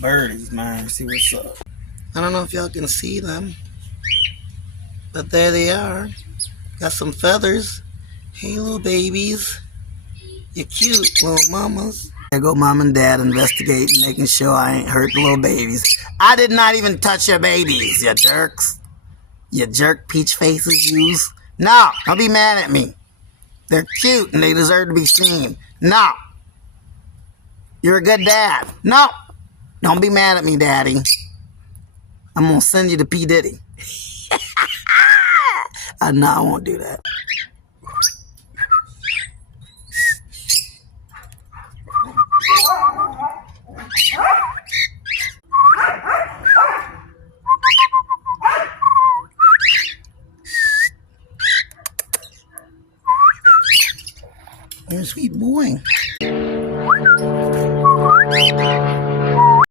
birdies, man. See what's up. I don't know if y'all can see them, but there they are. Got some feathers. Hey, little babies. You're cute, little mamas. There go mom and dad investigating, making sure I ain't hurt the little babies. I did not even touch your babies, you jerks. You jerk peach faces, yous. No, don't be mad at me. They're cute and they deserve to be seen. No. You're a good dad. No. Don't be mad at me, daddy. I'm gonna send you to P. Diddy. No, I won't do that. You're a sweet boy.